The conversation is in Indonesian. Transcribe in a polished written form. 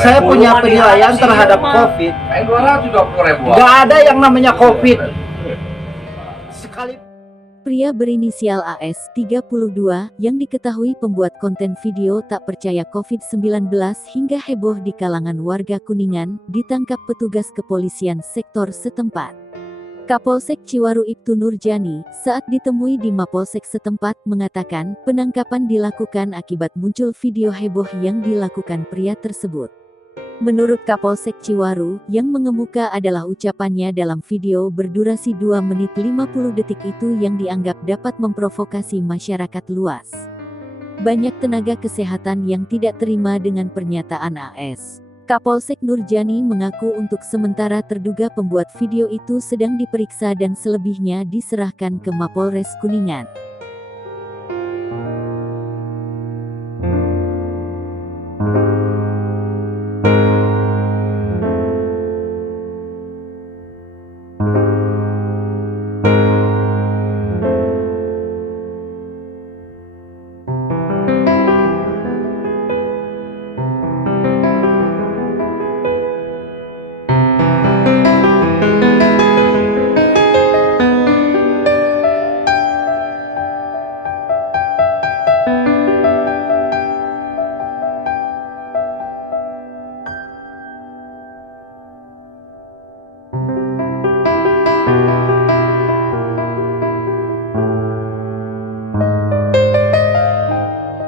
Saya punya penilaian terhadap COVID. 220.000. Nggak ada yang namanya COVID. Sekali. Pria berinisial AS, 32, yang diketahui pembuat konten video tak percaya COVID-19 hingga heboh di kalangan warga Kuningan, ditangkap petugas kepolisian sektor setempat. Kapolsek Ciwaru Ibtu Nurjani, saat ditemui di Mapolsek setempat, mengatakan penangkapan dilakukan akibat muncul video heboh yang dilakukan pria tersebut. Menurut Kapolsek Ciwaru, yang mengemuka adalah ucapannya dalam video berdurasi 2 menit 50 detik itu yang dianggap dapat memprovokasi masyarakat luas. Banyak tenaga kesehatan yang tidak terima dengan pernyataan AS. Kapolsek Nurjani mengaku untuk sementara terduga pembuat video itu sedang diperiksa dan selebihnya diserahkan ke Mapolres Kuningan.